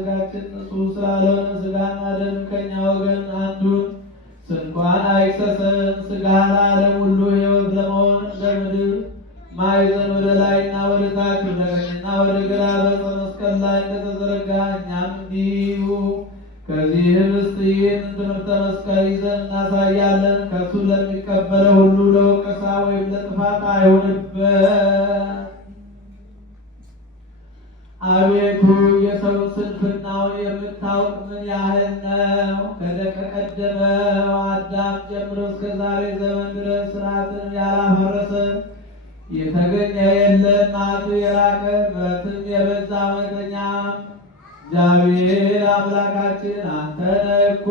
ስጋችን ንጹሕ ስላልሆነ ሥጋና ደም ከእኛ ወገን አንዱን ስንኳን አይክሰሰን። ሥጋ ለዓለም ሁሉ ሕይወት ለመሆን እንደ ምድር ማዕዘን ወደ ላይና ወደ ታች ወደ ቀኝና ወደ ግራ በዕፀ መስቀል ላይ እንደተዘረጋ እኛም እንዲሁ ከዚህ ኅብስት ይህን ትምህርተ መስቀል ይዘን እናሳያለን። ከእሱ ለሚቀበለው ሁሉ ለወቀሳ ወይም ለጥፋት አይሁንበት። አቤቱ የሰው ስንፍናውን የምታውቅ ምን ያህል ነው? ከቀደመው አዳም ጀምሮ እስከ ዛሬ ዘመን ድረስ ሥርዓትን ያላፈረሰ የተገኘ የለም። መዓቱ የራቀ ምሕረትም የበዛ እውነተኛም እግዚአብሔር አምላካችን አንተ ነህ እኮ።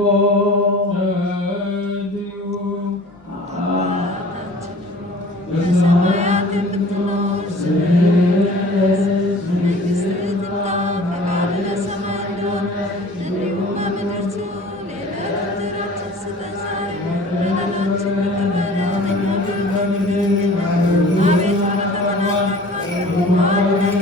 በሰማያት የምትኖር Amen.